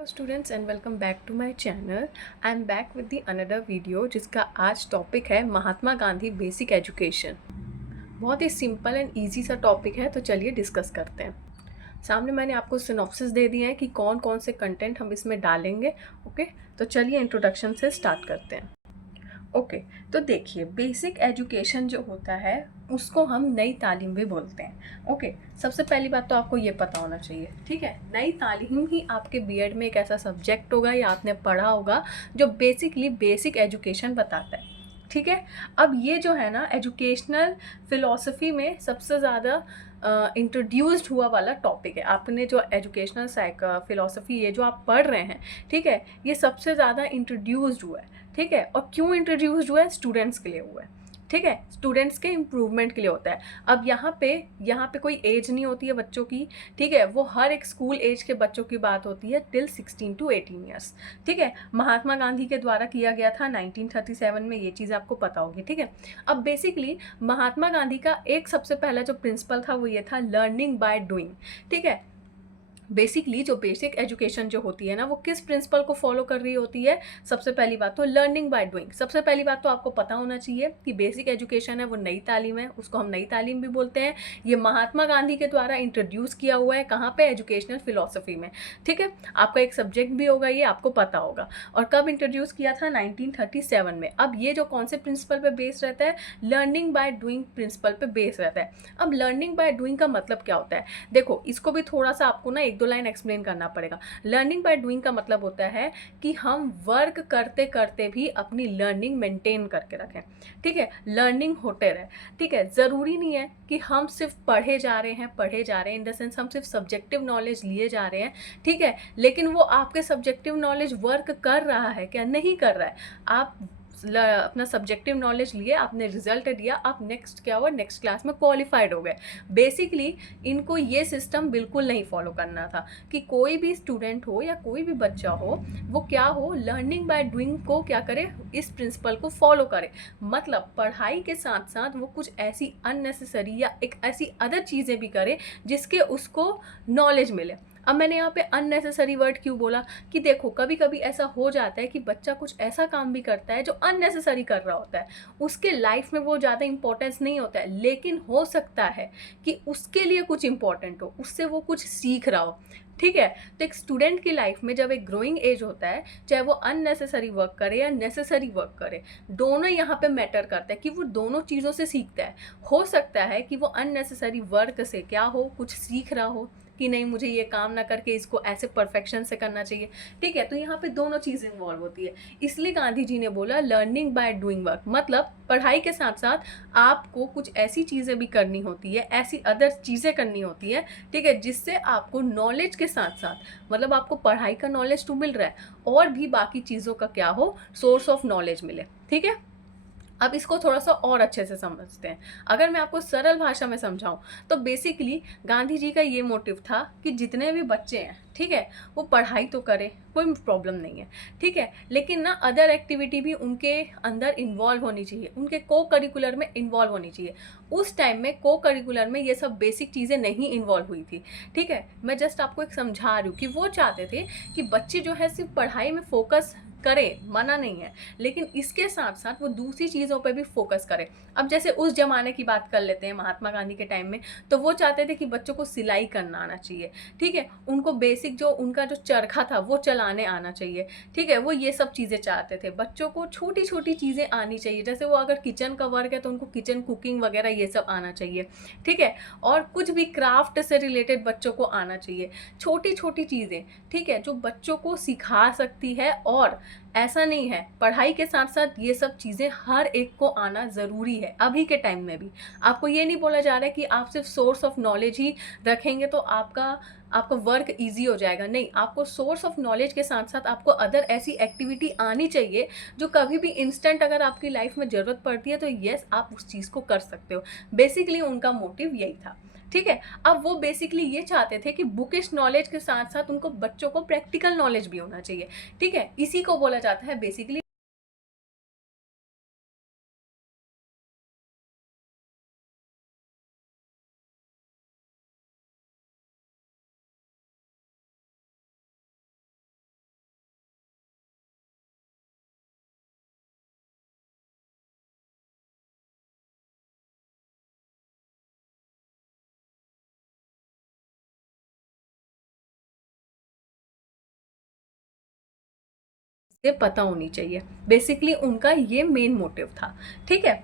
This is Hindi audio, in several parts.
Hello students and welcome back to my channel. I am back with the another video जिसका आज टॉपिक है महात्मा गांधी बेसिक एजुकेशन। बहुत ही सिंपल एंड इजी सा टॉपिक है, तो चलिए डिस्कस करते हैं। सामने मैंने आपको सिनॉप्सिस दे दिया है कि कौन कौन से कंटेंट हम इसमें डालेंगे। ओके, तो चलिए इंट्रोडक्शन से स्टार्ट करते हैं। ओके, तो देखिए बेसिक एजुकेशन जो होता है उसको हम नई तालीम भी बोलते हैं। ओके, सबसे पहली बात तो आपको ये पता होना चाहिए, ठीक है। नई तालीम ही आपके बीएड में एक ऐसा सब्जेक्ट होगा या आपने पढ़ा होगा जो बेसिकली बेसिक एजुकेशन बताता है, ठीक है। अब ये जो है ना एजुकेशनल फिलॉसफी में सबसे ज़्यादा इंट्रोड्यूस्ड हुआ वाला टॉपिक है। आपने जो एजुकेशनल फिलॉसफी ये जो आप पढ़ रहे हैं, ठीक है, ये सबसे ज़्यादा इंट्रोड्यूस्ड हुआ है, ठीक है। और क्यों इंट्रोड्यूस्ड हुआ है? स्टूडेंट्स के लिए हुआ है, ठीक है। स्टूडेंट्स के इम्प्रूवमेंट के लिए होता है। अब यहाँ पे कोई एज नहीं होती है बच्चों की, ठीक है। वो हर एक स्कूल एज के बच्चों की बात होती है टिल 16 to 18 ईयर्स, ठीक है। महात्मा गांधी के द्वारा किया गया था 1937 में, ये चीज़ आपको पता होगी, ठीक है। अब बेसिकली महात्मा गांधी का एक सबसे पहला जो प्रिंसिपल था वो ये था, लर्निंग बाय डूइंग, ठीक है। बेसिकली जो बेसिक एजुकेशन जो होती है ना वो किस प्रिंसिपल को फॉलो कर रही होती है? सबसे पहली बात तो लर्निंग बाय डूइंग। सबसे पहली बात तो आपको पता होना चाहिए कि बेसिक एजुकेशन है वो नई तालीम है, उसको हम नई तालीम भी बोलते हैं। ये महात्मा गांधी के द्वारा इंट्रोड्यूस किया हुआ है, कहाँ पे? एजुकेशनल फिलोसफी में, ठीक है। आपका एक सब्जेक्ट भी होगा, ये आपको पता होगा। और कब इंट्रोड्यूस किया था? 1937 में। अब ये जो कौन से प्रिंसिपल पे बेस्ड रहता है? लर्निंग बाय डूइंग प्रिंसिपल पे बेस्ड रहता है। अब लर्निंग बाय डूइंग का मतलब क्या होता है? देखो, इसको भी थोड़ा सा आपको ना एक दो लाइन एक्सप्लेन करना पड़ेगा। लर्निंग बाय डूइंग का मतलब होता है कि हम वर्क करते करते भी अपनी लर्निंग मेंटेन करके रखें, ठीक है। लर्निंग होते रहे, ठीक है। ज़रूरी नहीं है कि हम सिर्फ पढ़े जा रहे हैं इन द सेंस हम सिर्फ सब्जेक्टिव नॉलेज लिए जा रहे हैं, ठीक है। लेकिन वो आपके सब्जेक्टिव नॉलेज वर्क कर रहा है क्या? नहीं कर रहा है। आप अपना सब्जेक्टिव नॉलेज लिए, आपने रिजल्ट दिया, आप नेक्स्ट क्या हुआ? नेक्स्ट क्लास में क्वालिफाइड हो गए। बेसिकली इनको ये सिस्टम बिल्कुल नहीं फॉलो करना था कि कोई भी स्टूडेंट हो या कोई भी बच्चा हो, वो क्या हो, लर्निंग बाय डूइंग को क्या करे? इस प्रिंसिपल को फॉलो करे। मतलब पढ़ाई के साथ साथ वो कुछ ऐसी अननेसेसरी या एक ऐसी अदर चीज़ें भी करे जिसके उसको नॉलेज मिले। अब मैंने यहाँ पे अननेसेसरी वर्ड क्यों बोला? कि देखो कभी कभी ऐसा हो जाता है कि बच्चा कुछ ऐसा काम भी करता है जो अननेसेसरी कर रहा होता है, उसके लाइफ में वो ज़्यादा इंपॉर्टेंस नहीं होता है, लेकिन हो सकता है कि उसके लिए कुछ इंपॉर्टेंट हो, उससे वो कुछ सीख रहा हो, ठीक है। तो एक स्टूडेंट की लाइफ में जब एक ग्रोइंग एज होता है, चाहे वो अननेसेसरी वर्क करे या नेसेसरी वर्क करे, दोनों यहाँ पे मैटर करता है कि वो दोनों चीज़ों से सीखता है। हो सकता है कि वो अननेसेसरी वर्क से क्या हो, कुछ सीख रहा हो कि नहीं मुझे ये काम ना करके इसको ऐसे परफेक्शन से करना चाहिए, ठीक है। तो यहाँ पे दोनों चीज़ इन्वॉल्व होती है। इसलिए गांधी जी ने बोला लर्निंग बाय डूइंग वर्क, मतलब पढ़ाई के साथ साथ आपको कुछ ऐसी चीज़ें भी करनी होती है, ऐसी अदर चीज़ें करनी होती है, ठीक है, जिससे आपको नॉलेज के साथ साथ, मतलब आपको पढ़ाई का नॉलेज तो मिल रहा है और भी बाकी चीज़ों का क्या हो, सोर्स ऑफ नॉलेज मिले, ठीक है। अब इसको थोड़ा सा और अच्छे से समझते हैं। अगर मैं आपको सरल भाषा में समझाऊं तो बेसिकली गांधी जी का ये मोटिव था कि जितने भी बच्चे हैं, ठीक है, वो पढ़ाई तो करें, कोई प्रॉब्लम नहीं है, ठीक है, लेकिन ना अदर एक्टिविटी भी उनके अंदर इन्वॉल्व होनी चाहिए, उनके को करिकुलर में इन्वॉल्व होनी चाहिए। उस टाइम में को करिकुलर में ये सब बेसिक चीज़ें नहीं इन्वॉल्व हुई थी, ठीक है। मैं जस्ट आपको एक समझा रही हूँ कि वो चाहते थे कि बच्चे जो है सिर्फ पढ़ाई में फोकस करें, मना नहीं है, लेकिन इसके साथ साथ वो दूसरी चीज़ों पर भी फोकस करें। अब जैसे उस जमाने की बात कर लेते हैं, महात्मा गांधी के टाइम में, तो वो चाहते थे कि बच्चों को सिलाई करना आना चाहिए, ठीक है। उनको बेसिक जो उनका जो चरखा था वो चलाने आना चाहिए, ठीक है। वो ये सब चीज़ें चाहते थे, बच्चों को छोटी छोटी चीज़ें आनी चाहिए, जैसे वो अगर किचन का वर्क है तो उनको किचन कुकिंग वगैरह ये सब आना चाहिए, ठीक है। और कुछ भी क्राफ्ट से रिलेटेड बच्चों को आना चाहिए, छोटी छोटी चीज़ें, ठीक है, जो बच्चों को सिखा सकती है। और ऐसा नहीं है, पढ़ाई के साथ साथ ये सब चीज़ें हर एक को आना ज़रूरी है। अभी के टाइम में भी आपको ये नहीं बोला जा रहा है कि आप सिर्फ सोर्स ऑफ नॉलेज ही रखेंगे तो आपका आपका वर्क इजी हो जाएगा, नहीं। आपको सोर्स ऑफ नॉलेज के साथ साथ आपको अदर ऐसी एक्टिविटी आनी चाहिए जो कभी भी इंस्टेंट अगर आपकी लाइफ में ज़रूरत पड़ती है तो यस आप उस चीज़ को कर सकते हो। बेसिकली उनका मोटिव यही था, ठीक है। अब वो बेसिकली ये चाहते थे कि बुकिश नॉलेज के साथ साथ उनको बच्चों को प्रैक्टिकल नॉलेज भी होना चाहिए, ठीक है। इसी को बोला जाता है बेसिकली ये पता होनी चाहिए। बेसिकली उनका ये मेन मोटिव था। ठीक है,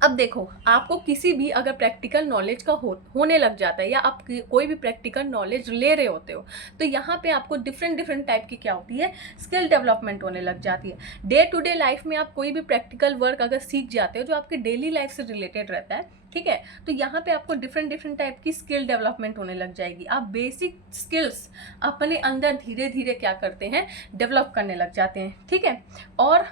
अब देखो, आपको किसी भी अगर प्रैक्टिकल नॉलेज का होने लग जाता है, या आप कोई भी प्रैक्टिकल नॉलेज ले रहे होते हो, तो यहाँ पे आपको डिफरेंट डिफरेंट टाइप की क्या होती है, स्किल डेवलपमेंट होने लग जाती है। डे टू डे लाइफ में आप कोई भी प्रैक्टिकल वर्क अगर सीख जाते हो जो आपके डेली लाइफ से रिलेटेड रहता है, ठीक है, तो यहाँ पे आपको डिफरेंट डिफरेंट टाइप की स्किल डेवलपमेंट होने लग जाएगी। आप बेसिक स्किल्स अपने अंदर धीरे धीरे क्या करते हैं, डेवलप करने लग जाते हैं। ठीक है, और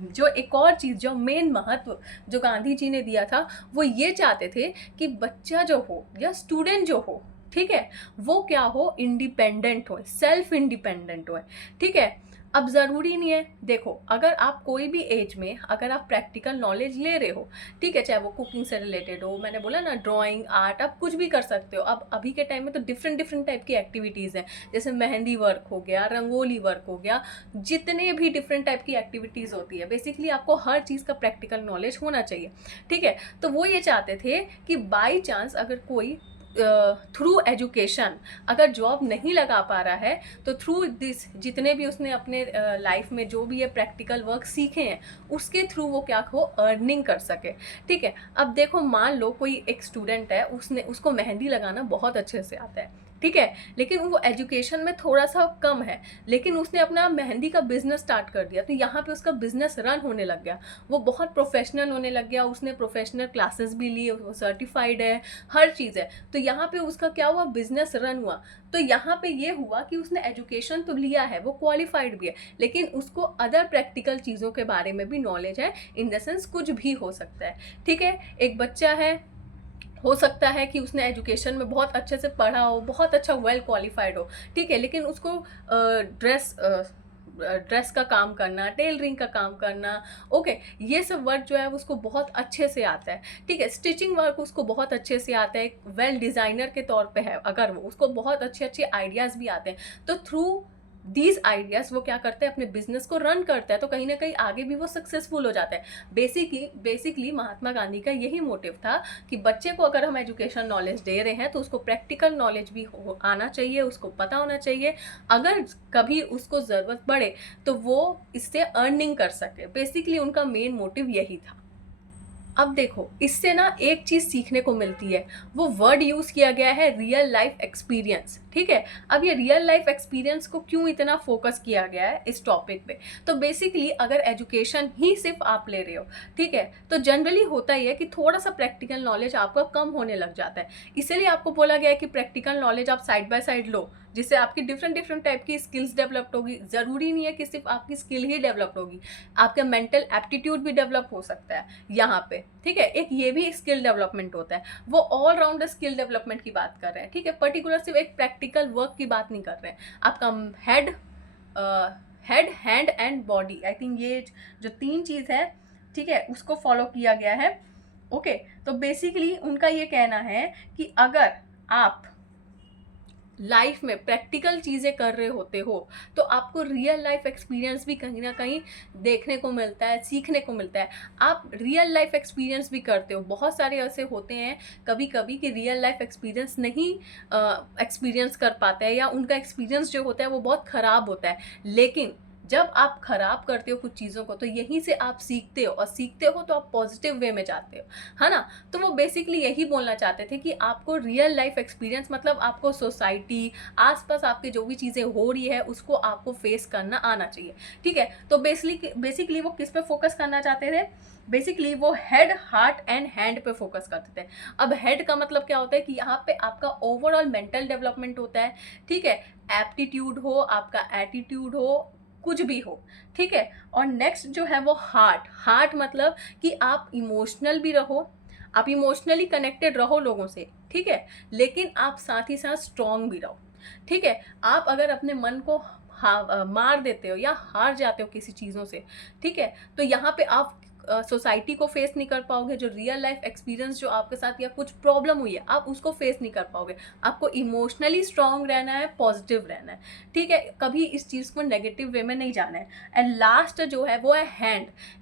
जो एक और चीज़, जो मेन महत्व जो गांधी जी ने दिया था, वो ये चाहते थे कि बच्चा जो हो या स्टूडेंट जो हो, ठीक है, वो क्या हो, इंडिपेंडेंट हो, सेल्फ इंडिपेंडेंट हो। ठीक है, अब ज़रूरी नहीं है, देखो, अगर आप कोई भी एज में अगर आप प्रैक्टिकल नॉलेज ले रहे हो, ठीक है, चाहे वो कुकिंग से रिलेटेड हो, मैंने बोला ना, ड्राइंग, आर्ट, आप कुछ भी कर सकते हो। अब अभी के टाइम में तो डिफरेंट डिफरेंट टाइप की एक्टिविटीज़ हैं, जैसे मेहंदी वर्क हो गया, रंगोली वर्क हो गया, जितने भी डिफरेंट टाइप की एक्टिविटीज़ होती है, बेसिकली आपको हर चीज़ का प्रैक्टिकल नॉलेज होना चाहिए। ठीक है, तो वो ये चाहते थे कि बाई चांस अगर कोई थ्रू एजुकेशन अगर जॉब नहीं लगा पा रहा है, तो थ्रू दिस जितने भी उसने अपने लाइफ में जो भी ये प्रैक्टिकल वर्क सीखे हैं, उसके थ्रू वो क्या हो, अर्निंग कर सके। ठीक है, अब देखो, मान लो कोई एक स्टूडेंट है, उसको मेहंदी लगाना बहुत अच्छे से आता है, ठीक है, लेकिन वो एजुकेशन में थोड़ा सा कम है, लेकिन उसने अपना मेहंदी का बिजनेस स्टार्ट कर दिया, तो यहाँ पे उसका बिजनेस रन होने लग गया, वो बहुत प्रोफेशनल होने लग गया, उसने प्रोफेशनल क्लासेस भी लिए, वो सर्टिफाइड है, हर चीज़ है, तो यहाँ पे उसका क्या हुआ, बिजनेस रन हुआ। तो यहाँ पे ये हुआ कि उसने एजुकेशन तो लिया है, वो क्वालिफाइड भी है, लेकिन उसको अदर प्रैक्टिकल चीज़ों के बारे में भी नॉलेज है, इन द सेंस कुछ भी हो सकता है। ठीक है, एक बच्चा है, हो सकता है कि उसने एजुकेशन में बहुत अच्छे से पढ़ा हो, बहुत अच्छा वेल क्वालिफाइड हो, ठीक है, लेकिन उसको ड्रेस का काम करना, टेलरिंग का काम करना, ओके, ये सब वर्क जो है उसको बहुत अच्छे से आता है। ठीक है, स्टिचिंग वर्क उसको बहुत अच्छे से आता है, वेल डिज़ाइनर के तौर पे है, अगर वो उसको बहुत अच्छे अच्छे आइडियाज़ भी आते हैं, तो थ्रू दीज आइडियाज़ वो क्या करते हैं, अपने बिजनेस को रन करता है, तो कहीं ना कहीं आगे भी वो सक्सेसफुल हो जाता है। बेसिकली महात्मा गांधी का यही मोटिव था कि बच्चे को अगर हम एजुकेशन नॉलेज दे रहे हैं, तो उसको प्रैक्टिकल नॉलेज भी आना चाहिए, उसको पता होना चाहिए, अगर कभी उसको ज़रूरत पड़े तो वो इससे अर्निंग कर सके। बेसिकली उनका मेन मोटिव यही था। अब देखो, इससे ना एक चीज़ सीखने को मिलती है, वो वर्ड यूज़ किया गया है, रियल लाइफ एक्सपीरियंस। ठीक है, अब ये रियल लाइफ एक्सपीरियंस को क्यों इतना फोकस किया गया है इस टॉपिक पे, तो बेसिकली अगर एजुकेशन ही सिर्फ आप ले रहे हो, ठीक है, तो जनरली होता ही है कि थोड़ा सा प्रैक्टिकल नॉलेज आपका कम होने लग जाता है। इसीलिए आपको बोला गया है कि प्रैक्टिकल नॉलेज आप साइड बाय साइड लो, जिससे आपकी डिफरेंट डिफरेंट टाइप की स्किल्स डेवलप होगी। ज़रूरी नहीं है कि सिर्फ आपकी स्किल ही डेवलप होगी, आपका मेंटल एप्टीट्यूड भी डेवलप हो सकता है यहाँ पे। ठीक है, एक ये भी स्किल डेवलपमेंट होता है, वो ऑल राउंडर स्किल डेवलपमेंट की बात कर रहे हैं। ठीक है, पर्टिकुलर सिर्फ एक प्रैक्टिकल वर्क की बात नहीं कर रहे हैं। आपका head hand and body, I think ये जो तीन चीज़ है, ठीक है, उसको फॉलो किया गया है। ओके, तो बेसिकली उनका ये कहना है कि अगर आप लाइफ में प्रैक्टिकल चीज़ें कर रहे होते हो, तो आपको रियल लाइफ एक्सपीरियंस भी कहीं ना कहीं देखने को मिलता है, सीखने को मिलता है। आप रियल लाइफ एक्सपीरियंस भी करते हो, बहुत सारे ऐसे होते हैं कभी कभी कि रियल लाइफ एक्सपीरियंस नहीं एक्सपीरियंस कर पाते हैं, या उनका एक्सपीरियंस जो होता है वो बहुत ख़राब होता है। लेकिन जब आप खराब करते हो कुछ चीज़ों को, तो यहीं से आप सीखते हो, और सीखते हो तो आप पॉजिटिव वे में जाते हो, है ना। तो वो बेसिकली यही बोलना चाहते थे कि आपको रियल लाइफ एक्सपीरियंस, मतलब आपको सोसाइटी, आसपास आपके जो भी चीज़ें हो रही है, उसको आपको फेस करना आना चाहिए। ठीक है, तो बेसिकली वो किस पे फोकस करना चाहते थे, बेसिकली वो हेड, हार्ट एंड हैंड पे फोकस करते थे। अब हेड का मतलब क्या होता है कि यहाँ पे आपका ओवरऑल मेंटल डेवलपमेंट होता है, ठीक है, एप्टीट्यूड हो, आपका एटीट्यूड हो, कुछ भी हो, ठीक है। और नेक्स्ट जो है वो हार्ट मतलब कि आप इमोशनल भी रहो, आप इमोशनली कनेक्टेड रहो लोगों से, ठीक है, लेकिन आप साथ ही साथ स्ट्रॉन्ग भी रहो। ठीक है, आप अगर अपने मन को मार देते हो या हार जाते हो किसी चीज़ों से, ठीक है, तो यहाँ पे आप सोसाइटी को फेस नहीं कर पाओगे। जो रियल लाइफ एक्सपीरियंस जो आपके साथ या कुछ प्रॉब्लम हुई है, आप उसको फेस नहीं कर पाओगे। आपको इमोशनली स्ट्रांग रहना है, पॉजिटिव रहना है, ठीक है, कभी इस चीज़ को नेगेटिव वे में नहीं जाना है। एंड लास्ट जो है वो है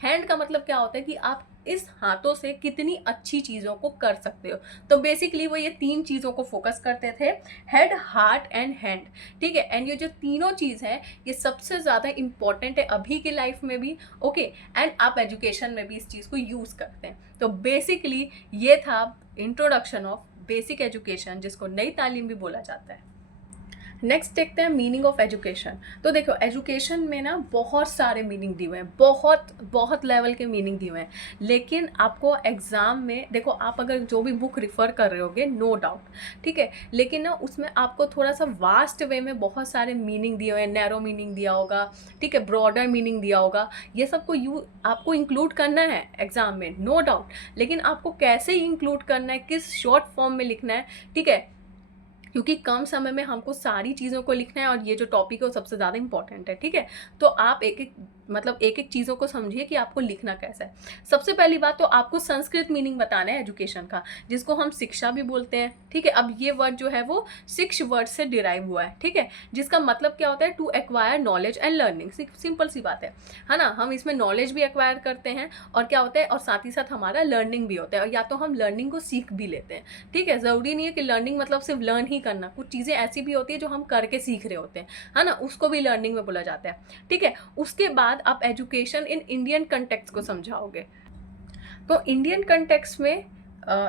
हैंड का मतलब क्या होता है कि आप इस हाथों से कितनी अच्छी चीज़ों को कर सकते हो। तो बेसिकली वो ये 3 चीज़ों को फोकस करते थे, हेड, हार्ट एंड हैंड, ठीक है। एंड ये जो तीनों चीज़ हैं ये सबसे ज़्यादा इम्पॉर्टेंट है अभी की लाइफ में भी, ओके। एंड आप एजुकेशन में भी इस चीज़ को यूज़ करते हैं। तो बेसिकली ये था इंट्रोडक्शन ऑफ बेसिक एजुकेशन, जिसको नई तालीम भी बोला जाता है। नेक्स्ट देखते हैं मीनिंग ऑफ एजुकेशन। तो देखो एजुकेशन में ना बहुत सारे मीनिंग दिए हुए हैं, बहुत बहुत लेवल के मीनिंग दिए हुए हैं, लेकिन आपको एग्ज़ाम में देखो, आप अगर जो भी बुक रिफ़र कर रहे होगे नो डाउट, ठीक है, लेकिन ना उसमें आपको थोड़ा सा वास्ट वे में बहुत सारे मीनिंग दिए हुए हैं, नैरो मीनिंग दिया होगा, ठीक है, ब्रॉडर मीनिंग दिया होगा। ये सबको आपको इंक्लूड करना है एग्ज़ाम में नो डाउट, लेकिन आपको कैसे इंक्लूड करना है, किस शॉर्ट फॉर्म में लिखना है, ठीक है, क्योंकि कम समय में हमको सारी चीज़ों को लिखना है और ये जो टॉपिक है वो सबसे ज़्यादा इंपॉर्टेंट है, ठीक है। तो आप एक एक चीज़ों को समझिए कि आपको लिखना कैसा है। सबसे पहली बात तो आपको संस्कृत मीनिंग बताना है एजुकेशन का, जिसको हम शिक्षा भी बोलते हैं, ठीक है। अब ये वर्ड जो है वो 6 वर्ड से डिराइव हुआ है, ठीक है, जिसका मतलब क्या होता है, to acquire knowledge and learning. Simple सी बात है ना। हम इसमें नॉलेज भी एक्वायर करते हैं और क्या होता है, और साथ ही साथ हमारा लर्निंग भी होता है, और या तो हम लर्निंग को सीख भी लेते हैं, ठीक है। ज़रूरी नहीं है कि लर्निंग मतलब सिर्फ लर्न ही करना, कुछ चीज़ें ऐसी भी होती है जो हम करके सीख रहे होते हैं, है ना, उसको भी लर्निंग में बोला जाता है, ठीक है। उसके बाद आप एजुकेशन इन इंडियन कंटेक्स्ट को समझाओगे। तो इंडियन कंटेक्स्ट में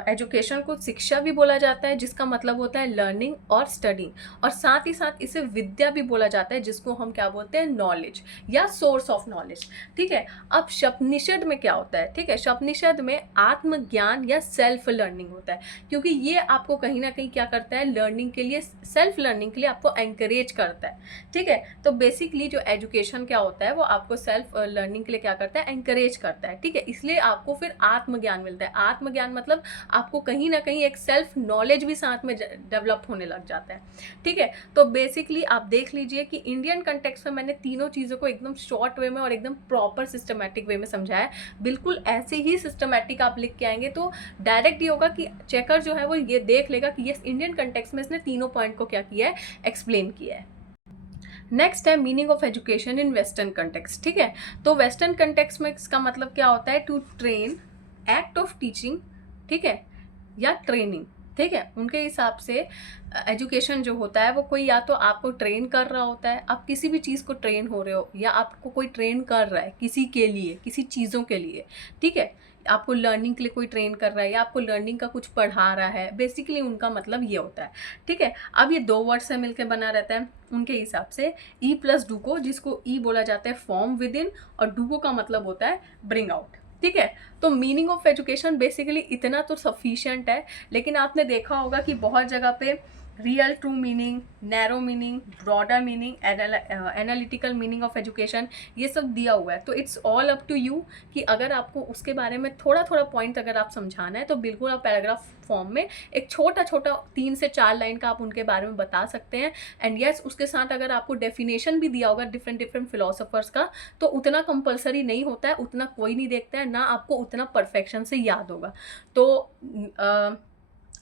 एजुकेशन को शिक्षा भी बोला जाता है, जिसका मतलब होता है लर्निंग और स्टडिंग, और साथ ही साथ इसे विद्या भी बोला जाता है, जिसको हम क्या बोलते हैं, नॉलेज या सोर्स ऑफ नॉलेज, ठीक है। अब शपनिषद में क्या होता है, ठीक है, शपनिषद में आत्मज्ञान या सेल्फ लर्निंग होता है, क्योंकि ये आपको कहीं ना कहीं क्या करता है, लर्निंग के लिए, सेल्फ लर्निंग के लिए आपको एंकरेज करता है, ठीक है। तो बेसिकली जो एजुकेशन क्या होता है वो आपको सेल्फ लर्निंग के लिए क्या करता है, एंकरेज करता है, ठीक है। इसलिए आपको फिर आत्मज्ञान मिलता है। आत्मज्ञान मतलब आपको कहीं ना कहीं एक सेल्फ नॉलेज भी साथ में डेवलप होने लग जाता है, ठीक है। तो बेसिकली आप देख लीजिए कि इंडियन कंटेक्स्ट में मैंने तीनों चीज़ों को एकदम शॉर्ट वे में और एकदम प्रॉपर सिस्टमैटिक वे में समझाया है। बिल्कुल ऐसे ही सिस्टमैटिक आप लिख के आएंगे तो डायरेक्ट ये होगा कि चेकर जो है वो ये देख लेगा कि ये इंडियन कंटेक्स्ट में इसने तीनों पॉइंट को क्या किया है, एक्सप्लेन किया है। नेक्स्ट है meaning of education in western context, ठीक है। तो वेस्टर्न कंटेक्स्ट में इसका मतलब क्या होता है, to train, act of teaching, ठीक है, या ट्रेनिंग, ठीक है। उनके हिसाब से एजुकेशन जो होता है वो कोई या तो आपको ट्रेन कर रहा होता है, आप किसी भी चीज़ को ट्रेन हो रहे हो, या आपको कोई ट्रेन कर रहा है किसी के लिए, किसी चीज़ों के लिए, ठीक है। आपको लर्निंग के लिए कोई ट्रेन कर रहा है या आपको लर्निंग का कुछ पढ़ा रहा है, बेसिकली उनका मतलब ये होता है, ठीक है। अब ये 2 वर्ड से मिलकर बना रहता है उनके हिसाब से, ई प्लस डूको, जिसको ई बोला जाता है फॉर्म विद इन, और डूको का मतलब होता है ब्रिंग आउट, ठीक है। तो मीनिंग ऑफ एजुकेशन बेसिकली इतना तो सफिशिएंट है, लेकिन आपने देखा होगा कि बहुत जगह पे real, true meaning, narrow meaning, broader meaning, analytical meaning of education, ये सब दिया हुआ है। तो it's all up to you कि अगर आपको उसके बारे में थोड़ा थोड़ा पॉइंट अगर आप समझाना है तो बिल्कुल आप पैराग्राफ फॉर्म में एक छोटा छोटा 3 से 4 लाइन का आप उनके बारे में बता सकते हैं। एंड यस, उसके साथ अगर आपको डेफिनेशन भी दिया होगा डिफरेंट फिलोसोफर्स का, तो उतना कंपलसरी नहीं होता है, उतना कोई नहीं देखता है ना, आपको उतना परफेक्शन से याद होगा। तो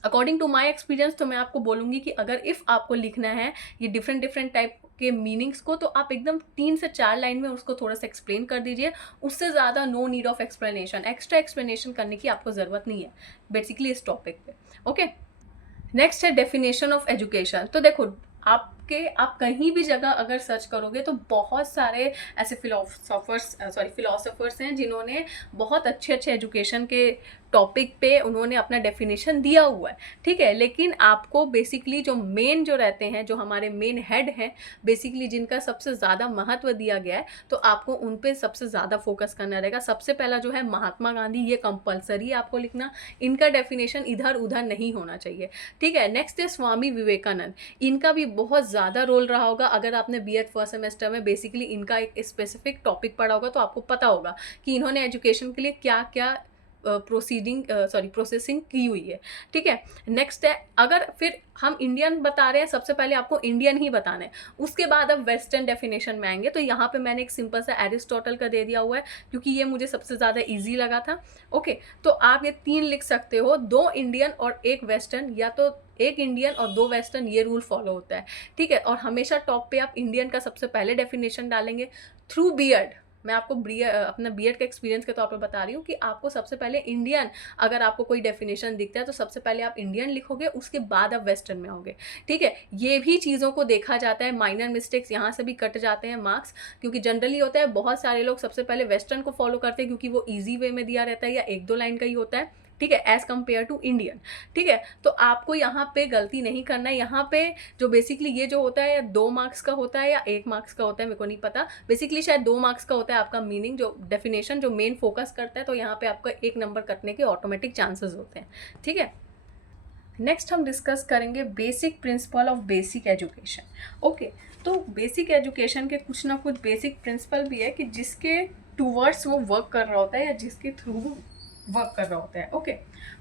अकॉर्डिंग टू माई एक्सपीरियंस तो मैं आपको बोलूँगी कि अगर इफ़ आपको लिखना है ये डिफरेंट टाइप के मीनिंग्स को, तो आप एकदम 3 से 4 लाइन में उसको थोड़ा सा एक्सप्लेन कर दीजिए। उससे ज़्यादा no need of explanation, extra explanation करने की आपको ज़रूरत नहीं है बेसिकली इस टॉपिक पे, ओके। नेक्स्ट है डेफिनेशन ऑफ एजुकेशन। तो देखो आप कहीं भी जगह अगर सर्च करोगे तो बहुत सारे ऐसे फिलोसोफर्स हैं जिन्होंने बहुत अच्छे एजुकेशन के टॉपिक पे उन्होंने अपना डेफिनेशन दिया हुआ है, ठीक है। लेकिन आपको बेसिकली जो मेन जो रहते हैं, जो हमारे मेन हेड हैं, बेसिकली जिनका सबसे ज़्यादा महत्व दिया गया है, तो आपको उन पे सबसे ज़्यादा फोकस करना रहेगा। सबसे पहला जो है महात्मा गांधी, ये कंपलसरी है आपको लिखना, इनका डेफिनेशन इधर उधर नहीं होना चाहिए, ठीक है। नेक्स्ट है स्वामी विवेकानंद, इनका भी बहुत ज़्यादा रोल रहा होगा। अगर आपने बीएड फर्स्ट सेमेस्टर में बेसिकली इनका एक स्पेसिफिक टॉपिक पढ़ा होगा तो आपको पता होगा कि इन्होंने एजुकेशन के लिए क्या क्या प्रोसेसिंग की हुई है, ठीक है। नेक्स्ट है, अगर फिर हम इंडियन बता रहे हैं, सबसे पहले आपको इंडियन ही बताना है, उसके बाद अब वेस्टर्न डेफिनेशन में आएंगे। तो यहाँ पे मैंने एक सिंपल सा एरिस्टोटल का दे दिया हुआ है क्योंकि ये मुझे सबसे ज़्यादा इजी लगा था, ओके। तो आप ये 3 लिख सकते हो, 2 इंडियन और 1 वेस्टर्न, या तो 1 इंडियन और 2 वेस्टर्न, ये रूल फॉलो होता है, ठीक है। और हमेशा टॉप पे आप इंडियन का सबसे पहले डेफिनेशन डालेंगे, थ्रू बीएड, मैं आपको अपना बीएड का एक्सपीरियंस के तौर पर बता रही हूँ कि आपको सबसे पहले इंडियन, अगर आपको कोई डेफिनेशन दिखता है तो सबसे पहले आप इंडियन लिखोगे, उसके बाद आप वेस्टर्न में आओगे, ठीक है। ये भी चीज़ों को देखा जाता है, माइनर मिस्टेक्स यहाँ से भी कट जाते हैं मार्क्स, क्योंकि जनरली होता है बहुत सारे लोग सबसे पहले वेस्टर्न को फॉलो करते हैं क्योंकि वो ईजी वे में दिया रहता है या 1-2 लाइन का ही होता है, ठीक है, एज कम्पेयर टू इंडियन, ठीक है। तो आपको यहाँ पे गलती नहीं करना है। यहाँ पे जो बेसिकली ये जो होता है या 2 मार्क्स का होता है या 1 मार्क्स का होता है, मेरे को नहीं पता, बेसिकली शायद 2 मार्क्स का होता है आपका मीनिंग, जो डेफिनेशन जो मेन फोकस करता है, तो यहाँ पे आपका 1 नंबर कटने के ऑटोमेटिक चांसेस होते हैं, ठीक है। नेक्स्ट हम डिस्कस करेंगे basic principle of basic education. Okay, तो बेसिक एजुकेशन के कुछ ना कुछ बेसिक प्रिंसिपल भी है कि जिसके टूवर्ड्स वो वर्क कर रहा होता है या जिसके थ्रू वर्क कर रहा होता है। ओके,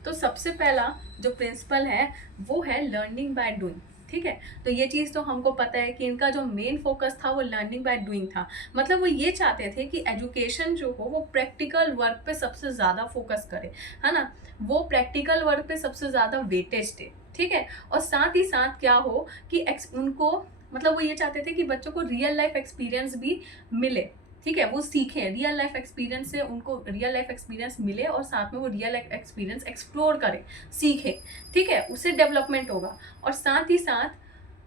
तो सबसे पहला जो प्रिंसिपल है वो है लर्निंग बाय डूइंग, ठीक है। तो ये चीज़ तो हमको पता है कि इनका जो मेन फोकस था वो लर्निंग बाय डूइंग था। मतलब वो ये चाहते थे कि एजुकेशन जो हो वो प्रैक्टिकल वर्क पे सबसे ज़्यादा फोकस करे, है ना, वो प्रैक्टिकल वर्क पे सबसे ज़्यादा वेटेज दे, ठीक है। और साथ ही साथ क्या हो कि उनको मतलब वो ये चाहते थे कि बच्चों को रियल लाइफ एक्सपीरियंस भी मिले, ठीक है, वो सीखें, रियल लाइफ एक्सपीरियंस से उनको रियल लाइफ एक्सपीरियंस मिले और साथ में वो रियल लाइफ एक्सपीरियंस एक्सप्लोर करें, सीखें, ठीक है, उससे डेवलपमेंट होगा। और साथ ही साथ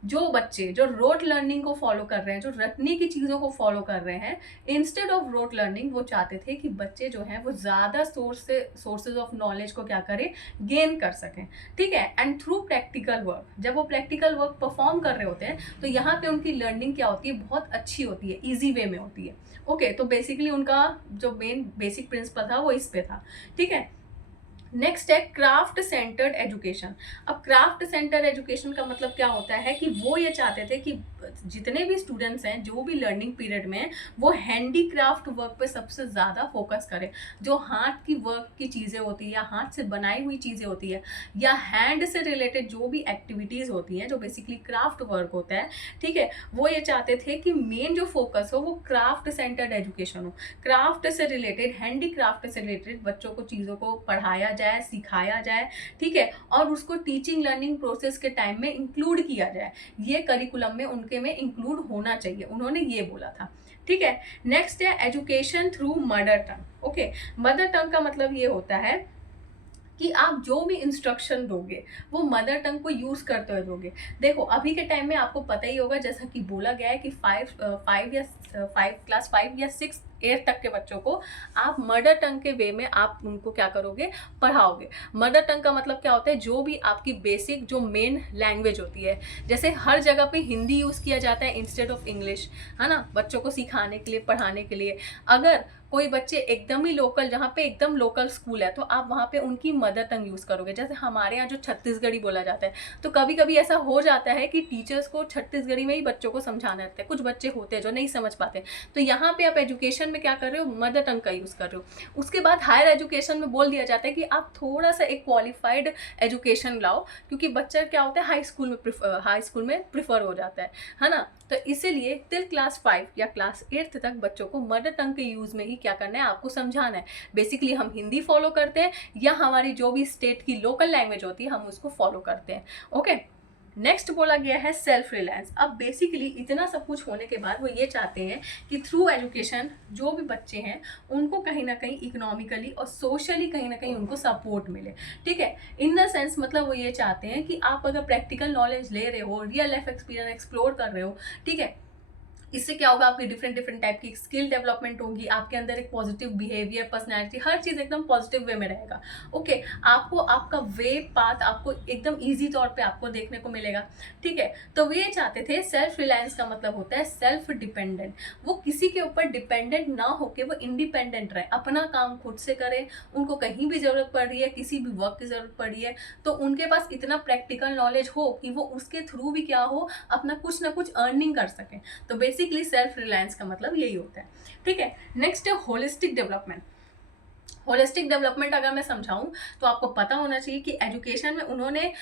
जो बच्चे जो रोट लर्निंग को फॉलो कर रहे हैं, जो रटने की चीज़ों को फॉलो कर रहे हैं इंस्टेड ऑफ रोट लर्निंग, वो चाहते थे कि बच्चे जो हैं वो ज़्यादा सोर्सेज ऑफ नॉलेज को क्या करें, गेन कर सकें, ठीक है। एंड थ्रू प्रैक्टिकल वर्क, जब वो प्रैक्टिकल वर्क परफॉर्म कर रहे होते हैं तो यहाँ पे उनकी लर्निंग क्या होती है, बहुत अच्छी होती है, ईजी वे में होती है। ओके, तो बेसिकली उनका जो मेन बेसिक प्रिंसिपल था वो इस पे था, ठीक है। नेक्स्ट है क्राफ्ट सेंटर्ड एजुकेशन। अब क्राफ्ट सेंटर्ड एजुकेशन का मतलब क्या होता है कि वो ये चाहते थे कि जितने भी स्टूडेंट्स हैं जो भी लर्निंग पीरियड में वो हैंडीक्राफ्ट वर्क पे सबसे ज़्यादा फोकस करें। जो हाथ की वर्क की चीज़ें होती है या हाथ से बनाई हुई चीज़ें होती है या हैंड से रिलेटेड जो भी एक्टिविटीज़ होती हैं, जो बेसिकली क्राफ्ट वर्क होता है, ठीक है, वो ये चाहते थे कि मेन जो फोकस हो वो क्राफ्ट सेंटर्ड एजुकेशन हो। क्राफ्ट से रिलेटेड, हैंडीक्राफ्ट से रिलेटेड बच्चों को चीज़ों को पढ़ाया जाए, सिखाया जाए, ठीक है, और उसको टीचिंग लर्निंग प्रोसेस के टाइम में इंक्लूड किया जाए। ये करिकुलम में उनके में इंक्लूड होना चाहिए, उन्होंने ये बोला था, ठीक है। नेक्स्ट है education through mother tongue. Okay, mother tongue का मतलब ये होता है कि आप जो भी इंस्ट्रक्शन दोगे वो मदर टंग को यूज़ करते हुए दोगे। देखो अभी के टाइम में आपको पता ही होगा, जैसा कि बोला गया है कि क्लास 5 या 6 8 तक के बच्चों को आप मदर टंग के वे में आप उनको क्या करोगे, पढ़ाओगे। मदर टंग का मतलब क्या होता है, जो भी आपकी बेसिक जो मेन लैंग्वेज होती है, जैसे हर जगह पे हिंदी यूज़ किया जाता है इंस्टेड ऑफ इंग्लिश, है ना, बच्चों को सिखाने के लिए, पढ़ाने के लिए। अगर कोई बच्चे एकदम ही लोकल, जहाँ पे एकदम लोकल स्कूल है, तो आप वहाँ पे उनकी मदर टंग यूज़ करोगे। जैसे हमारे यहाँ जो छत्तीसगढ़ी बोला जाता है, तो कभी कभी ऐसा हो जाता है कि टीचर्स को छत्तीसगढ़ी में ही बच्चों को समझाना रहता है। कुछ बच्चे होते हैं जो नहीं समझ पाते, तो यहाँ पे आप एजुकेशन में क्या कर रहे हो, मदर टंग का यूज़ कर रहे हो। उसके बाद हायर एजुकेशन में बोल दिया जाता है कि आप थोड़ा सा एक क्वालिफाइड एजुकेशन लाओ, क्योंकि बच्चा क्या होता है हाई स्कूल में प्रिफर हो जाता है ना। तो इसीलिए टिल क्लास 5 या क्लास 8 तक बच्चों को मदर टंग के यूज़ में ही क्या करना है, आपको समझाना है। बेसिकली हम हिंदी फॉलो करते हैं या हमारी जो भी स्टेट की लोकल लैंग्वेज होती है हम उसको फॉलो करते हैं। ओके, नेक्स्ट बोला गया है सेल्फ रिलायंस। अब बेसिकली इतना सब कुछ होने के बाद वो ये चाहते हैं कि थ्रू एजुकेशन जो भी बच्चे हैं उनको कहीं ना कहीं इकोनॉमिकली और सोशली कहीं ना कहीं उनको सपोर्ट मिले, ठीक है। इन द सेंस मतलब वो ये चाहते हैं कि आप अगर प्रैक्टिकल नॉलेज ले रहे हो, रियल लाइफ एक्सपीरियंस एक्सप्लोर कर रहे हो, ठीक है, इससे क्या होगा, आपकी डिफरेंट डिफरेंट टाइप की स्किल डेवलपमेंट होगी, आपके अंदर एक पॉजिटिव बिहेवियर, पर्सनैलिटी, हर चीज़ एकदम पॉजिटिव वे में रहेगा। ओके, आपको आपका वे पाथ आपको एकदम ईजी तौर पे आपको देखने को मिलेगा, ठीक है। तो वे चाहते थे, सेल्फ रिलायंस का मतलब होता है सेल्फ डिपेंडेंट। वो किसी के ऊपर डिपेंडेंट ना होके वो इंडिपेंडेंट रहे, अपना काम खुद से करें। उनको कहीं भी ज़रूरत पड़ रही है, किसी भी वर्क की ज़रूरत पड़ रही है, तो उनके पास इतना प्रैक्टिकल नॉलेज हो कि वो उसके थ्रू भी क्या हो, अपना कुछ ना कुछ अर्निंग कर सकें। तो बेसिकली सेल्फ रिलायंस का मतलब यही होता है, ठीक है। नेक्स्ट है होलिस्टिक डेवलपमेंट। होलिस्टिक डेवलपमेंट अगर मैं समझाऊं तो आपको पता होना चाहिए कि एजुकेशन में उन्होंने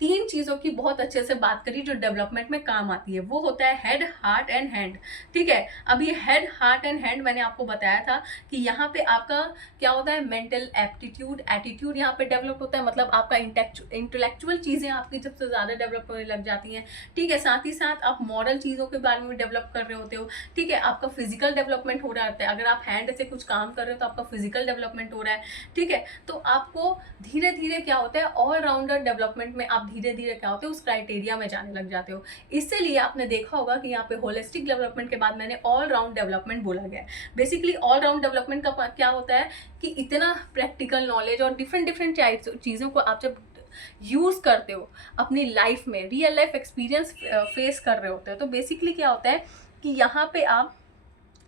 तीन चीज़ों की बहुत अच्छे से बात करी जो डेवलपमेंट में काम आती है, वो होता है हेड, हार्ट एंड हैंड। ठीक है, अब ये हेड, हार्ट एंड हैंड मैंने आपको बताया था कि यहाँ पे आपका क्या होता है, मेंटल एप्टीट्यूड, एटीट्यूड यहाँ पे डेवलप होता है, मतलब आपका इंटेलेक्चुअल चीज़ें आपकी सबसे ज़्यादा डेवलप होने लग जाती हैं। ठीक है, साथ ही साथ आप मॉरल चीज़ों के बारे में डेवलप कर रहे होते हो। ठीक है, आपका फिजिकल डेवलपमेंट हो रहा होता है, अगर आप हैंड से कुछ काम कर रहे हो तो आपका फिजिकल डेवलपमेंट हो रहा है। ठीक है, तो आपको धीरे धीरे क्या होता है, ऑलराउंडर डेवलपमेंट में आप धीरे धीरे क्या होते हैं, उस क्राइटेरिया में जाने लग जाते हो। इसीलिए आपने देखा होगा कि यहाँ पे होलिस्टिक डेवलपमेंट के बाद मैंने ऑल राउंड डेवलपमेंट बोला गया है। बेसिकली ऑल राउंड डेवलपमेंट का क्या होता है कि इतना प्रैक्टिकल नॉलेज और डिफरेंट डिफरेंट चीज़ों को आप जब यूज़ करते हो अपनी लाइफ में, रियल लाइफ एक्सपीरियंस फेस कर रहे होते हो, तो बेसिकली क्या होता है कि यहाँ पे आप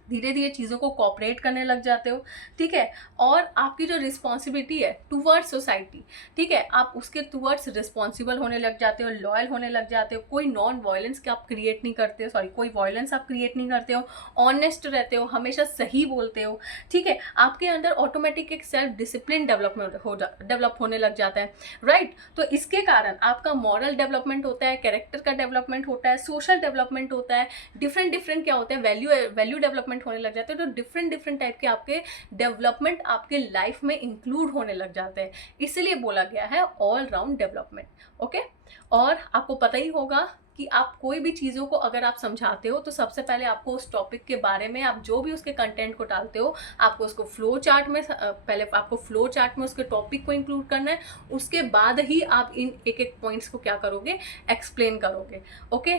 धीरे धीरे चीज़ों को कोऑपरेट करने लग जाते हो। ठीक है, और आपकी जो रिस्पॉन्सिबिलिटी है टूवर्ड्स सोसाइटी, ठीक है, आप उसके टूवर्ड्स रिस्पॉन्सिबल होने लग जाते हो, लॉयल होने लग जाते हो, कोई नॉन वायलेंस का आप क्रिएट नहीं करते हो, सॉरी कोई वायलेंस आप क्रिएट नहीं करते हो, ऑनेस्ट रहते हो, हमेशा सही बोलते हो। ठीक है, आपके अंदर ऑटोमेटिक एक सेल्फ डिसिप्लिन डेवलप होने लग जाता है, राइट। तो इसके कारण आपका मॉरल डेवलपमेंट होता है, कैरेक्टर का डेवलपमेंट होता है, सोशल डेवलपमेंट होता है, डिफरेंट क्या होते हैं, वैल्यू डेवलपमेंट होने लग जाते हैं। तो डिफरेंट टाइप के आपके डेवलपमेंट आपके लाइफ में इंक्लूड होने लग जाते हैं, इसलिए बोला गया है ऑल राउंड डेवलपमेंट। ओके, और आपको पता ही होगा कि आप कोई भी चीज़ों को अगर आप समझाते हो तो सबसे पहले आपको उस टॉपिक के बारे में, आप जो भी उसके कंटेंट को डालते हो, आपको उसको फ्लो चार्ट में, पहले आपको फ्लो चार्ट में उसके टॉपिक को इंक्लूड करना है, उसके बाद ही आप इन एक एक पॉइंट्स को क्या करोगे, एक्सप्लेन करोगे। ओके,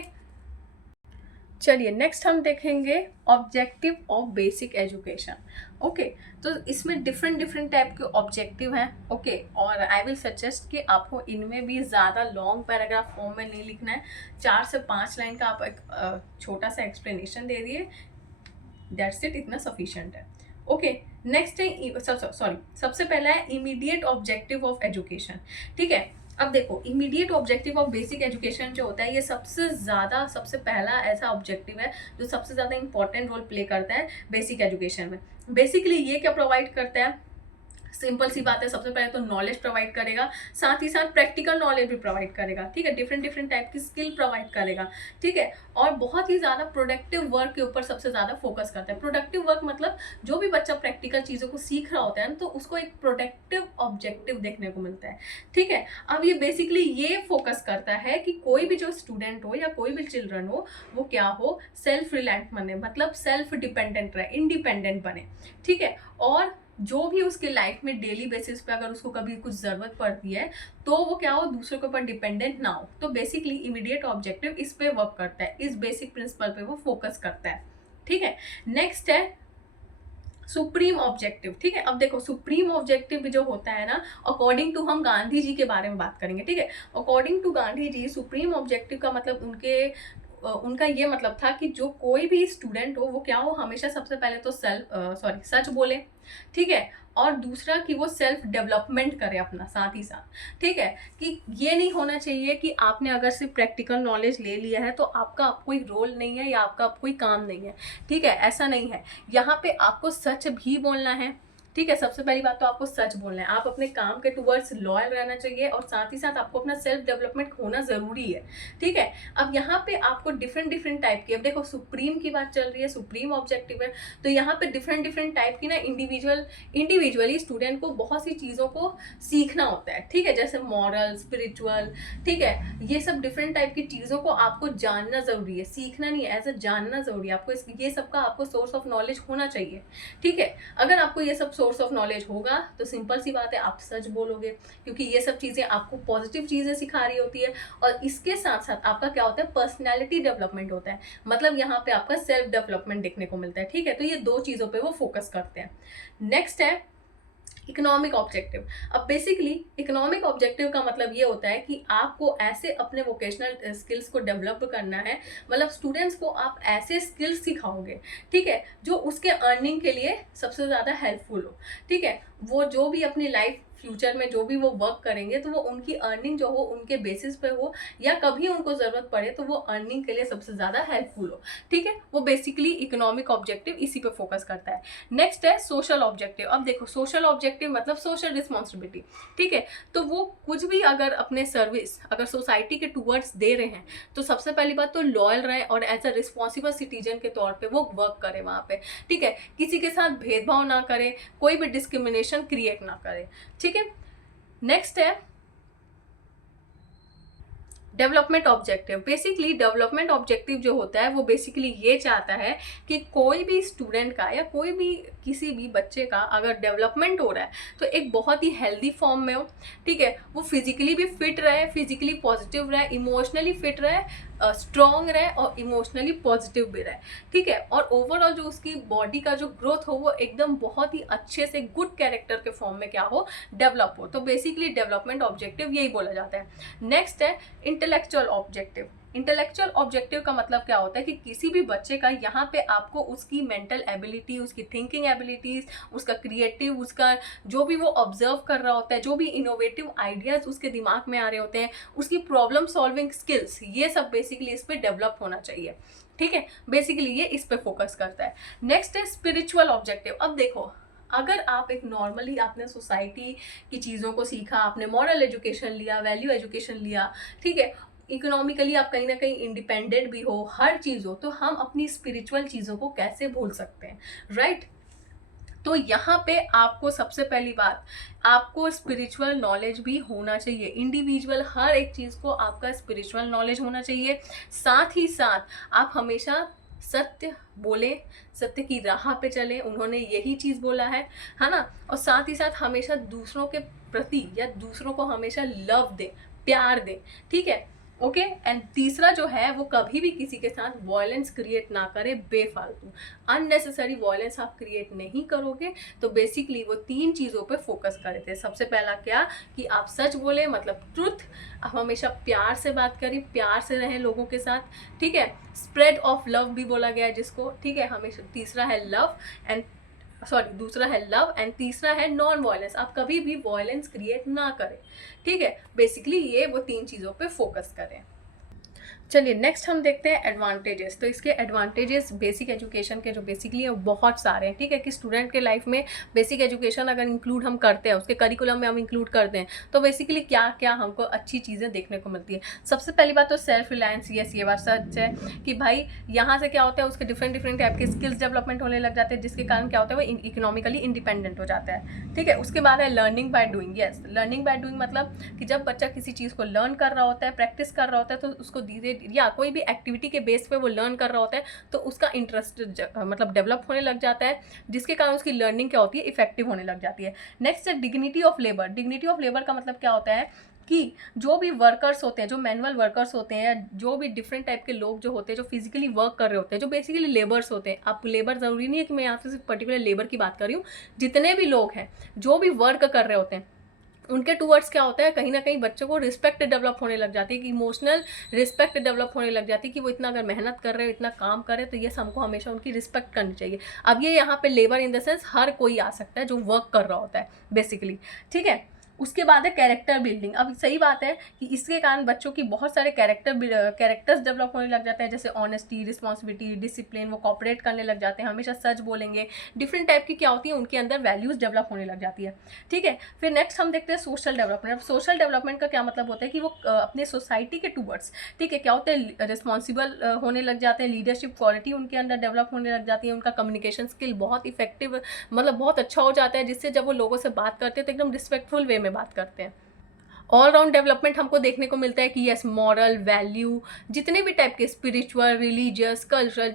चलिए नेक्स्ट हम देखेंगे objective of basic education. Okay, तो इसमें डिफरेंट टाइप के ऑब्जेक्टिव हैं। ओके, और आई विल सजेस्ट कि आपको इनमें भी ज़्यादा लॉन्ग पैराग्राफ फॉर्म में नहीं लिखना है, 4 से 5 लाइन का आप एक छोटा सा एक्सप्लेनेशन दे दिए, दैट्स इट, इतना सफिशिएंट है। ओके, नेक्स्ट है सबसे पहला है इमीडिएट ऑब्जेक्टिव ऑफ एजुकेशन। ठीक है, अब देखो immediate objective of basic education जो होता है, ये सबसे पहला ऐसा ऑब्जेक्टिव है जो सबसे ज़्यादा इंपॉर्टेंट रोल प्ले करता है बेसिक एजुकेशन में। बेसिकली ये क्या प्रोवाइड करता है, सिंपल सी बात है, सबसे पहले तो नॉलेज प्रोवाइड करेगा, साथ ही साथ प्रैक्टिकल नॉलेज भी प्रोवाइड करेगा। ठीक है, डिफरेंट टाइप की स्किल प्रोवाइड करेगा। ठीक है, और बहुत ही ज़्यादा प्रोडक्टिव वर्क के ऊपर सबसे ज़्यादा फोकस करता है। प्रोडक्टिव वर्क मतलब जो भी बच्चा प्रैक्टिकल चीज़ों को सीख रहा होता है ना, तो उसको एक प्रोडक्टिव ऑब्जेक्टिव देखने को मिलता है। ठीक है, अब ये बेसिकली ये फोकस करता है कि कोई भी जो स्टूडेंट हो या कोई भी चिल्ड्रन हो, वो क्या हो, सेल्फ रिलायंट बने, मतलब सेल्फ डिपेंडेंट रहे, इंडिपेंडेंट बने। ठीक है, और जो भी उसके लाइफ में डेली बेसिस पे अगर उसको कभी कुछ ज़रूरत पड़ती है तो वो क्या हो, दूसरे के ऊपर डिपेंडेंट ना हो। तो बेसिकली इमीडिएट ऑब्जेक्टिव इस पे वर्क करता है, इस बेसिक प्रिंसिपल पे वो फोकस करता है। ठीक है, नेक्स्ट है सुप्रीम ऑब्जेक्टिव। ठीक है, अब देखो सुप्रीम ऑब्जेक्टिव जो होता है ना, अकॉर्डिंग टू, हम गांधी जी के बारे में बात करेंगे। ठीक है, according to Gandhi ji, supreme objective का मतलब उनका ये मतलब था कि जो कोई भी स्टूडेंट हो वो क्या हो, हमेशा सबसे पहले तो सच बोले। ठीक है, और दूसरा कि वो सेल्फ डेवलपमेंट करे अपना साथ ही साथ। ठीक है, कि ये नहीं होना चाहिए कि आपने अगर सिर्फ प्रैक्टिकल नॉलेज ले लिया है तो आपका कोई रोल नहीं है या आपका कोई काम नहीं है। ठीक है, ऐसा नहीं है, यहाँ पे आपको सच भी बोलना है। ठीक है, सबसे पहली बात तो आपको सच बोलना है, आप अपने काम के टूवर्ड्स लॉयल रहना चाहिए, और साथ ही साथ आपको अपना सेल्फ डेवलपमेंट होना ज़रूरी है। ठीक है, अब यहाँ पे आपको डिफरेंट टाइप की, अब देखो सुप्रीम की बात चल रही है, सुप्रीम ऑब्जेक्टिव है, तो यहाँ पे डिफरेंट टाइप की ना इंडिविजुअली स्टूडेंट को बहुत सी चीज़ों को सीखना होता है। ठीक है, जैसे मॉरल, स्पिरिचुअल, ठीक है, ये सब डिफरेंट टाइप की चीज़ों को आपको जानना ज़रूरी है, सीखना नहीं है, एज अ जानना ज़रूरी है आपको। ये सब का आपको सोर्स ऑफ नॉलेज होना चाहिए। ठीक है, अगर आपको ये सब सोर्स ऑफ नॉलेज होगा तो सिंपल सी बात है, आप सच बोलोगे, क्योंकि ये सब चीज़ें आपको पॉजिटिव चीज़ें सिखा रही होती है, और इसके साथ साथ आपका क्या होता है, पर्सनैलिटी डेवलपमेंट होता है, मतलब यहाँ पे आपका सेल्फ डेवलपमेंट देखने को मिलता है। ठीक है, तो ये दो चीज़ों पे वो फोकस करते हैं। नेक्स्ट है इकोनॉमिक ऑब्जेक्टिव। अब बेसिकली इकोनॉमिक ऑब्जेक्टिव का मतलब ये होता है कि आपको ऐसे अपने वोकेशनल स्किल्स को डेवलप करना है, मतलब स्टूडेंट्स को आप ऐसे स्किल्स सिखाओगे, ठीक है, जो उसके अर्निंग के लिए सबसे ज़्यादा हेल्पफुल हो। ठीक है, वो जो भी अपनी लाइफ फ्यूचर में जो भी वो वर्क करेंगे तो वो उनकी अर्निंग जो हो उनके बेसिस पे हो, या कभी उनको ज़रूरत पड़े तो वो अर्निंग के लिए सबसे ज़्यादा हेल्पफुल हो। ठीक है, वो बेसिकली इकोनॉमिक ऑब्जेक्टिव इसी पे फोकस करता है। नेक्स्ट है सोशल ऑब्जेक्टिव। अब देखो, सोशल ऑब्जेक्टिव मतलब सोशल रिस्पॉन्सिबिलिटी। ठीक है, तो वो कुछ भी अगर अपने सर्विस अगर सोसाइटी के टूवर्ड्स दे रहे हैं तो सबसे पहली बात तो लॉयल रहे और एज अ रिस्पॉन्सिबल सिटीजन के तौर पे वो वर्क करे वहाँ पे। ठीक है, किसी के साथ भेदभाव ना करे, कोई भी डिस्क्रिमिनेशन क्रिएट ना करे। ठीक है, नेक्स्ट है development objective. Basically development objective जो होता है वो बेसिकली ये चाहता है कि कोई भी स्टूडेंट का या कोई भी किसी भी बच्चे का अगर डेवलपमेंट हो रहा है तो एक बहुत ही हेल्दी फॉर्म में हो। ठीक है, वो फिजिकली भी फिट रहे, फिजिकली पॉजिटिव रहे, इमोशनली फिट रहे, स्ट्रॉन्ग रहे और इमोशनली पॉजिटिव भी रहे। ठीक है, और ओवरऑल जो उसकी बॉडी का जो ग्रोथ हो वो एकदम बहुत ही अच्छे से गुड कैरेक्टर के फॉर्म में क्या हो, डेवलप हो। तो बेसिकली डेवलपमेंट ऑब्जेक्टिव यही बोला जाता है। नेक्स्ट है इंटेलेक्चुअल ऑब्जेक्टिव। इंटेलेक्चुअल ऑब्जेक्टिव का मतलब क्या होता है कि किसी भी बच्चे का यहाँ पे आपको उसकी मेंटल एबिलिटी, उसकी थिंकिंग एबिलिटीज, उसका क्रिएटिव, उसका जो भी वो ऑब्जर्व कर रहा होता है, जो भी इनोवेटिव आइडियाज उसके दिमाग में आ रहे होते हैं, उसकी प्रॉब्लम सॉल्विंग स्किल्स, ये सब बेसिकली इस पे डेवलप होना चाहिए। ठीक है, बेसिकली ये इस पे फोकस करता है। नेक्स्ट है स्पिरिचुअल ऑब्जेक्टिव। अब देखो, अगर आप एक नॉर्मली आपने सोसाइटी की चीज़ों को सीखा, आपने मॉरल एजुकेशन लिया, वैल्यू एजुकेशन लिया, ठीक है, इकोनॉमिकली आप कहीं ना कहीं इंडिपेंडेंट भी हो, हर चीज़ हो, तो हम अपनी स्पिरिचुअल चीज़ों को कैसे भूल सकते हैं, राइट? तो यहाँ पे आपको सबसे पहली बात, आपको स्पिरिचुअल नॉलेज भी होना चाहिए। इंडिविजुअल हर एक चीज़ को आपका स्पिरिचुअल नॉलेज होना चाहिए। साथ ही साथ आप हमेशा सत्य बोले, सत्य की राह पे चले, उन्होंने यही चीज़ बोला है ना। और साथ ही साथ हमेशा दूसरों के प्रति या दूसरों को हमेशा लव दे, प्यार दे। ठीक है, ओके। एंड तीसरा जो है वो कभी भी किसी के साथ वॉयलेंस क्रिएट ना करे, बेफालतू अननेसेसरी वॉयलेंस आप क्रिएट नहीं करोगे। तो बेसिकली वो 3 चीज़ों पे फोकस करे थे। सबसे पहला क्या कि आप सच बोले, मतलब ट्रुथ, आप हमेशा प्यार से बात करें, प्यार से रहें लोगों के साथ। ठीक है, स्प्रेड ऑफ लव भी बोला गया है जिसको। ठीक है, हमेशा तीसरा है लव एंड दूसरा है लव एंड तीसरा है नॉन वायलेंस। आप कभी भी वायलेंस क्रिएट ना करें। ठीक है, बेसिकली ये वो 3 चीज़ों पे फोकस करें। चलिए नेक्स्ट हम देखते हैं एडवांटेजेस। तो इसके एडवांटेजेस बेसिक एजुकेशन के जो बेसिकली है बहुत सारे हैं। ठीक है, कि स्टूडेंट के लाइफ में बेसिक एजुकेशन अगर इंक्लूड हम करते हैं, उसके करिकुलम में हम इंक्लूड करते हैं, तो बेसिकली क्या क्या हमको अच्छी चीज़ें देखने को मिलती है। सबसे पहली बात तो सेल्फ रिलायंस। यस, ये बात सच है कि भाई यहाँ से क्या होता है, उसके डिफरेंट टाइप के स्किल्स डेवलपमेंट होने लग जाते हैं, जिसके कारण क्या होता है वो इकोनॉमिकली इंडिपेंडेंट हो जाता है। ठीक है, उसके बाद है learning by doing. Yes, learning by doing मतलब कि जब बच्चा किसी चीज़ को लर्न कर रहा होता है, प्रैक्टिस कर रहा होता है, तो उसको धीरे या कोई भी एक्टिविटी के बेस पे वो लर्न कर रहा होता है तो उसका इंटरेस्ट मतलब डेवलप होने लग जाता है, जिसके कारण उसकी लर्निंग क्या होती है, इफेक्टिव होने लग जाती है। नेक्स्ट है dignity of labour. Dignity of labour का मतलब क्या होता है कि जो भी वर्कर्स होते हैं, जो मैनुअल वर्कर्स होते हैं, या जो भी डिफरेंट टाइप के लोग जो होते हैं, जो फिजिकली वर्क कर रहे होते हैं, जो बेसिकली लेबर्स होते हैं। आप लेबर ज़रूरी नहीं है कि मैं यहाँ से सिर्फ पर्टिकुलर लेबर की बात कर रही हूँ, जितने भी लोग हैं जो भी वर्क कर रहे होते हैं, उनके टूवर्ड्स क्या होता है, कहीं ना कहीं बच्चों को रिस्पेक्ट डेवलप होने लग जाती है, कि इमोशनल रिस्पेक्ट डेवलप होने लग जाती है, कि वो इतना अगर मेहनत कर रहे हैं, इतना काम कर रहे हैं, तो ये हमको हमेशा उनकी रिस्पेक्ट करनी चाहिए। अब ये यहाँ पे लेबर इन द सेंस हर कोई आ सकता है जो वर्क कर रहा होता है बेसिकली। ठीक है, उसके बाद है कैरेक्टर बिल्डिंग। अब सही बात है कि इसके कारण बच्चों की बहुत सारे कैरेक्टर्स डेवलप होने लग जाते हैं, जैसे ऑनेस्टी, रिस्पॉन्सिबिलिटी, डिसिप्लिन, वो कॉपरेट करने लग जाते हैं, हमेशा सच बोलेंगे, डिफरेंट टाइप की क्या होती है उनके अंदर वैल्यूज़ डेवलप होने लग जाती है। ठीक है, फिर नेक्स्ट हम देखते हैं सोशल डेवलपमेंट। अब सोशल डेवलपमेंट का क्या मतलब होता है कि वो अपने सोसाइटी के टूवर्ड्स, ठीक है, क्या होते हैं, रिस्पॉन्सिबल होने लग जाते हैं, लीडरशिप क्वालिटी उनके अंदर डेवलप होने लग जाती है, उनका कम्युनिकेशन स्किल बहुत इफेक्टिव मतलब बहुत अच्छा हो जाता है, जिससे जब वो लोगों से बात करते हैं तो एकदम रिस्पेक्टफुल वे में बात करते हैं। ऑल राउंड डेवलपमेंट हमको देखने को मिलता है कि यस, मॉरल वैल्यू, जितने भी टाइप के स्पिरिचुअल, रिलीजियस, कल्चरल,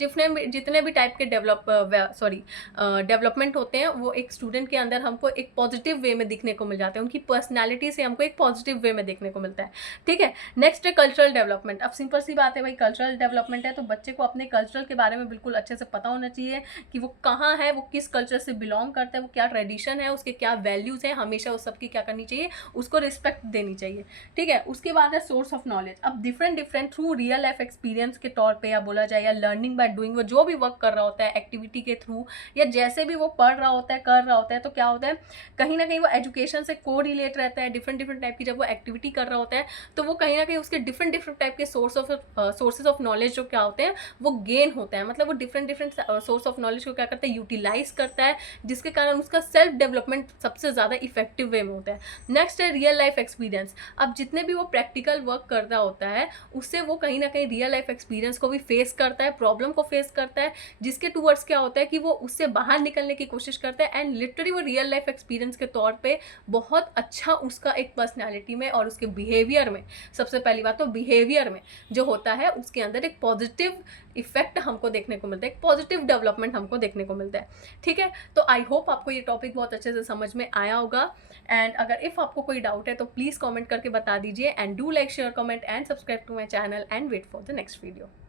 जितने भी टाइप के डेवलपमेंट होते हैं, वो एक स्टूडेंट के अंदर हमको एक पॉजिटिव वे में दिखने को मिल जाते हैं, उनकी पर्सनैलिटी से हमको एक पॉजिटिव वे में देखने को मिलता है। ठीक है, नेक्स्ट है कल्चरल डेवलपमेंट। अब सिंपल सी बात है भाई, कल्चरल डेवलपमेंट है तो बच्चे को अपने कल्चरल के बारे में बिल्कुल अच्छे से पता होना चाहिए कि वो कहाँ है, वो किस कल्चर से बिलोंग करता है, वो क्या ट्रेडिशन है, उसके क्या वैल्यूज़ हैं, हमेशा उस सबकी क्या करनी चाहिए, उसको रिस्पेक्ट लेनी चाहिए, ठीक है। उसके बाद है सोर्स ऑफ नॉलेज। अब different through real life experience के तौर पे या बोला जाए या लर्निंग बाय डूइंग, वो जो भी वर्क कर रहा होता है एक्टिविटी के थ्रू या जैसे भी वो पढ़ रहा होता है कर रहा होता है, तो क्या होता है कहीं ना कहीं वो एजुकेशन से को रिलेट रहता है। डिफरेंट टाइप की जब वो एक्टिविटी कर रहा होता है तो वो कहीं ना कहीं उसके डिफरेंट टाइप के सोर्सेज ऑफ नॉलेज जो क्या होते हैं वो गेन होते हैं। मतलब वो डिफरेंट सोर्स ऑफ नॉलेज को क्या करता है, यूटिलाइज करता है, जिसके कारण उसका सेल्फ डेवलपमेंट सबसे ज़्यादा इफेक्टिव वे में होता है। नेक्स्ट है रियल लाइफ एक्सपीरियंस। अब जितने भी वो प्रैक्टिकल वर्क कर रहा होता है उससे वो कहीं ना कहीं रियल लाइफ एक्सपीरियंस को भी फेस करता है, प्रॉब्लम को फेस करता है, जिसके टूवर्ड्स क्या होता है कि वो उससे बाहर निकलने की कोशिश करता है एंड लिटरली वो रियल लाइफ एक्सपीरियंस के तौर पे बहुत अच्छा उसका एक पर्सनैलिटी में और उसके बिहेवियर में, सबसे पहली बात तो बिहेवियर में जो होता है उसके अंदर एक पॉजिटिव इफेक्ट हमको देखने को मिलता है, एक पॉजिटिव डेवलपमेंट हमको देखने को मिलता है, ठीक है। तो आई होप आपको ये टॉपिक बहुत अच्छे से समझ में आया होगा। एंड अगर इफ़ आपको कोई डाउट है तो प्लीज़ कमेंट करके बता दीजिए and do like share comment and subscribe to my channel and wait for the next video.